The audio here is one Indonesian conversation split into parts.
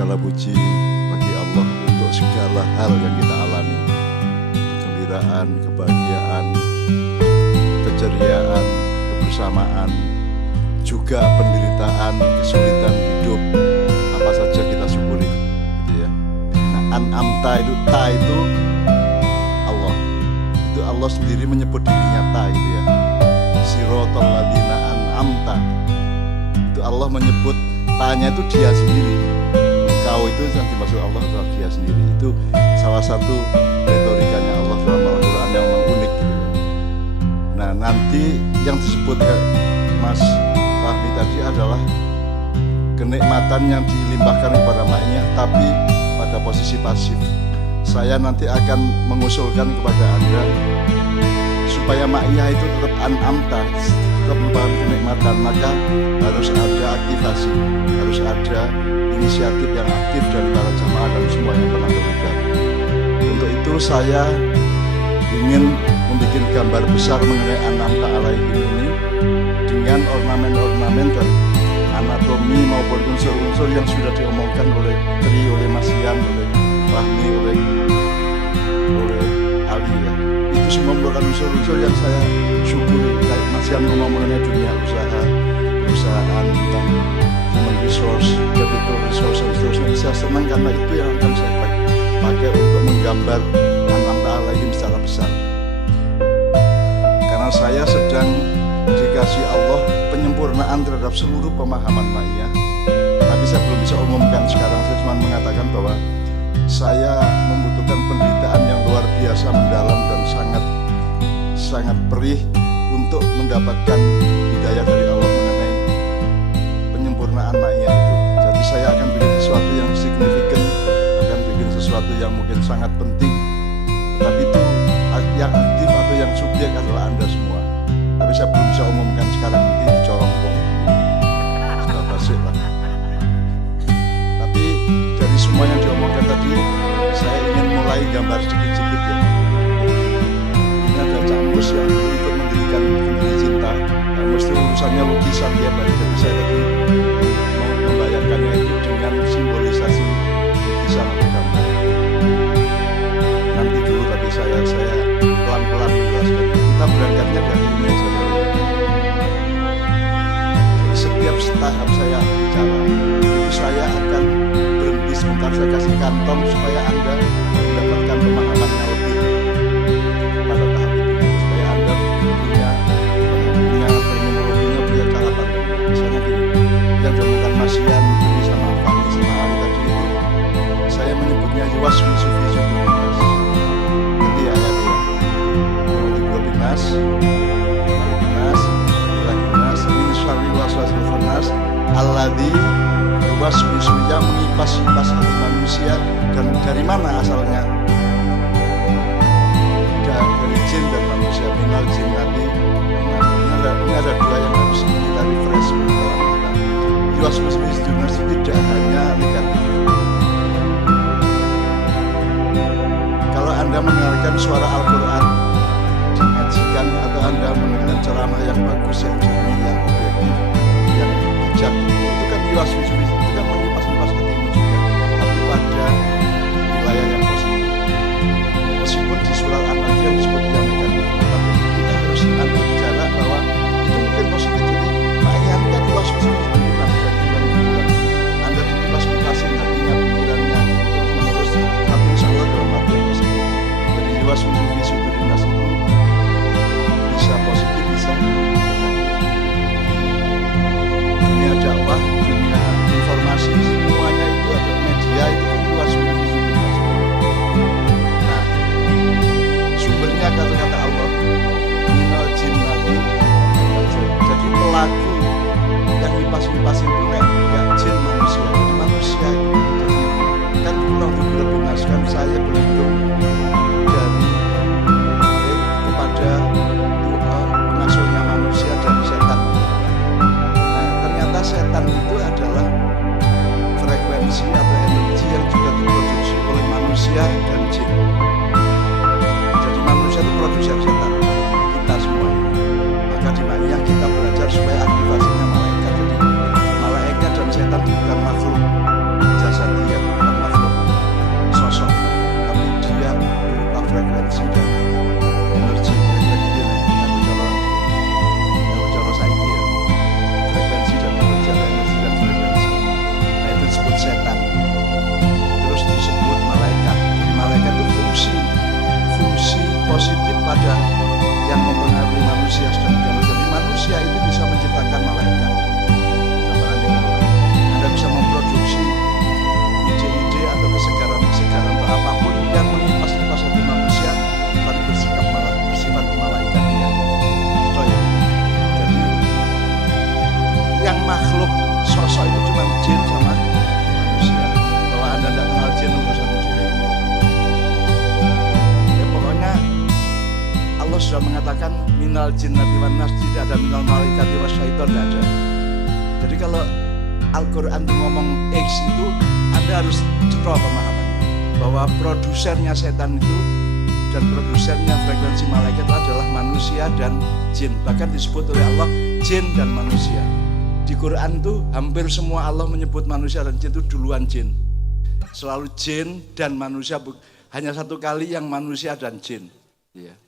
Segala puji bagi Allah untuk segala hal yang kita alami, kegembiraan, kebahagiaan, keceriaan, kebersamaan, juga penderitaan, kesulitan hidup, apa saja kita syukuri, gitu ya. Nah, an'amta itu, ta itu Allah. Itu Allah sendiri menyebut dirinya ta, gitu ya. Sirotol ladina an'amta. Itu Allah menyebut tanya itu dia sendiri. Engkau itu yang dimaksud Allah adalah dia sendiri. Itu salah satu retorikanya Allah dalam Al-Quran yang memang unik, gitu ya. Nah, nanti yang disebut Mas Fahmi tadi adalah kenikmatan yang dilimpahkan kepada maknya, tapi pada posisi pasif. Saya nanti akan mengusulkan kepada Anda supaya ma'iyah itu tetap an'amta, tetap merupakan kenikmatan, maka harus ada aktivasi, harus ada inisiatif yang aktif dari para jamaah dan semua yang pernah terlibat. Untuk itu saya ingin membuat gambar besar mengenai an'amta alaihim ini dengan ornamen-ornamen dan anatomi maupun unsur-unsur yang sudah diomongkan oleh Tri, oleh Mas Yan, oleh Fahmi, oleh Ali, ya. Itu semua merupakan unsur-unsur yang saya syukuri. Kayak Mas Yan ngomong mengenai dunia usaha, perusahaan, tentang human resource, capital resource, dan seterusnya. Saya senang karena itu yang akan saya pakai untuk menggambar an'amta alaihim secara besar. Karena saya sedang dikasih Allah penyempurnaan terhadap seluruh pemahaman ma'iyah, tapi saya belum bisa umumkan sekarang. Saya cuma mengatakan bahwa saya membutuhkan penderitaan yang luar biasa mendalam dan sangat perih untuk mendapatkan hidayah dari Allah mengenai penyempurnaan ma'iyah itu. Jadi saya akan bikin sesuatu yang signifikan, akan bikin sesuatu yang mungkin sangat penting, tapi itu yang aktif atau yang subjek adalah Anda semua. Tapi saya belum bisa umumkan sekarang, nanti dicorong wong. Sudah basi lah. Tapi dari semua yang diomongkan tadi, saya ingin mulai gambar sedikit-sedikit, ya. Ini ada Camus yang ikut mendirikan Kenduri Cinta. Camus itu urusannya lukisan, ya, baik. Jadi saya tadi mau membayangkannya itu dengan simbolisasi lukisan atau gambar. Nanti dulu, tapi saya pelan-pelan menjelaskannya. Kita berangkatnya dari ini aja. Jadi setiap tahap saya bicara itu saya akan berhenti sebentar, saya kasih kantong supaya Anda mendapatkan pemahamannya lebih pada tahap itu, supaya Anda punya terminologinya, punya cara pandangnya. Misalnya gini, yang diomongkan Mas Yan ini sama Fahmi sama Ali tadi itu, saya menyebutnya yuwaswi sufi sufinas. Nanti ayatnya Nas, min syarri waswasil khannas alladzi yuwaswisu, yang mengipas-ipas hati manusia. Dan dari mana asalnya? Dari jin dan manusia. Minal jin nanti. Ini ada dua yang harus kita refresh. Yuwaswisu itu tidak hanya negatif. Kalau Anda mendengarkan suara Al-Quran dingajikan, atau Anda mendengar ceramah yang bagus, yang jernih, yang objektif, yang bijak, itu kan yuwaswisu, itu kan mengipas-ipas hatimu juga, tapi pada wilayah yang positif. Meskipun di surah An-Najm disebut yang negatif, tapi kita harus ambil bicara bahwa itu mungkin positif. Jadi ma'iyah kan yuwaswisu Anda dikipas-kipasin hatinya, pikirannya, terus-menerus, tapi insya Allah dalam arti yang positif. Jadi yuwaswisu nas itu bisa positif, bisa negatif. Dunia dakwah, dunia informasi, semuanya itu ada media, itu kan luas nas. Nah, sumbernya kata-kata Allah, minal jinnati. Jadi pelaku yang lipas-lipasin itu enggak jin, manusia. Jadi manusia itu, jadi kan kurang lebih nas, kan saya beruntung dari kepada pengasuhnya manusia dari setan. Nah, ternyata setan itu adalah frekuensi atau energi yang juga diproduksi oleh manusia dan jin. Jadi manusia itu produser setan, kita semua. Maka di ma'iyah kita belajar supaya aktivasinya malaikat. Jadi malaikat dan setan itu bukan makhluk jasad dia, mengatakan minal jinnati wan nas, tidak ada minal malaikati wasyaiton, tidak ada. Jadi kalau Al-Quran itu ngomong X itu, Anda harus cetok pemahamannya bahwa produsernya setan itu dan produsernya frekuensi malaikat adalah manusia dan jin. Bahkan disebut oleh Allah jin dan manusia. Di Quran tuh hampir semua Allah menyebut manusia dan jin itu duluan jin. Selalu jin dan manusia, hanya satu kali yang manusia dan jin. Ya.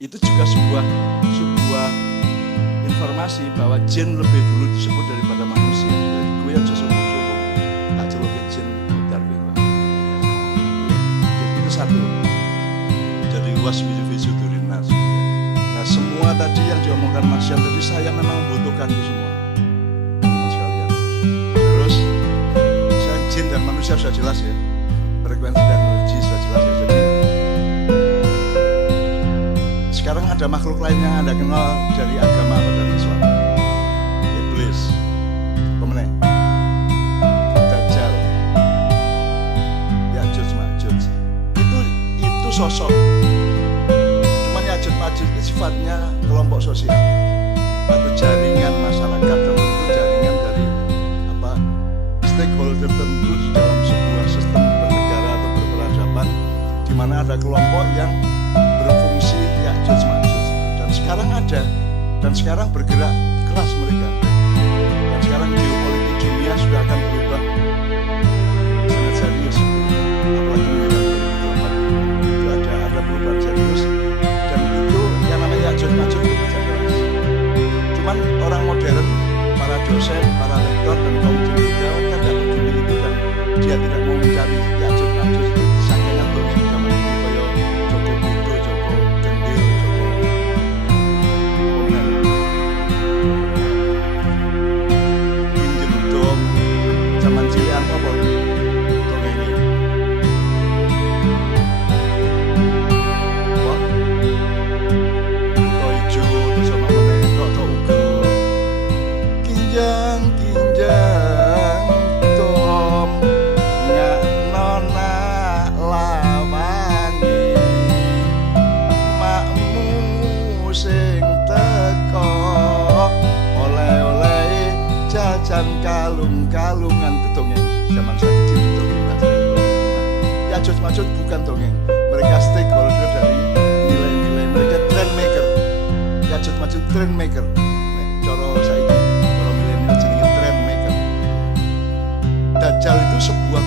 Itu juga sebuah informasi bahwa jin lebih dulu disebut daripada manusia. Jadi gue aja sombong-sombong, tak celuk jin mutar gue. Itu satu. Jadi wasmil fi sudurin nas. Nah, semua tadi yang diomongkan Mas Yan tadi saya memang membutuhkan itu semua. Sekalian. Terus saya jin dan manusia sudah jelas ya. Frekuensi dan energi sudah jelas ya. Jadi sekarang ada makhluk lain yang Anda kenal dari agama atau dari Islam. Iblis, pemenang, Dajjal, Ya'juj Ma'juj. Itu sosok. Cuman Ya'juj Ma'juj itu sifatnya kelompok sosial atau jaringan masyarakat tertentu, jaringan dari stakeholder tertentu di dalam sebuah sistem bernegara atau berperadaban, di mana ada kelompok yang berfungsi Ya'juj Ma'juj. Dan sekarang ada, dan sekarang bergerak keras mereka. Dan sekarang geopolitik dunia sudah akan berubah sangat serius. Apalagi itu ada perubahan serius. Dan itu yang namanya Ya'juj Ma'juj bekerja keras. Cuman orang modern, para dosen, para rektor dan kaum cendekiawan kan tidak peduli itu, dan dia tidak mau mencari Ya'juj Ma'juj itu. Disangkanya dongeng zaman itu kayak Joko Budo, Joko Gendil, Joko Injil Udom, zaman cilian apa dongeng ini. Apa? Tok ijo, terus sama meneh, tok uga. Kinjang tom nganona lawangi makmu sing teko oleh-oleh jajan kalung-kalungan. Itu dongeng zaman saya kecil, itu dongeng. Ya'juj Ma'juj bukan dongeng, mereka stakeholder dari nilai-nilai, mereka trend maker. Ya'juj Ma'juj trend maker. Coro saiki, coro milenial jenenge trend maker. Dajjal itu sebuah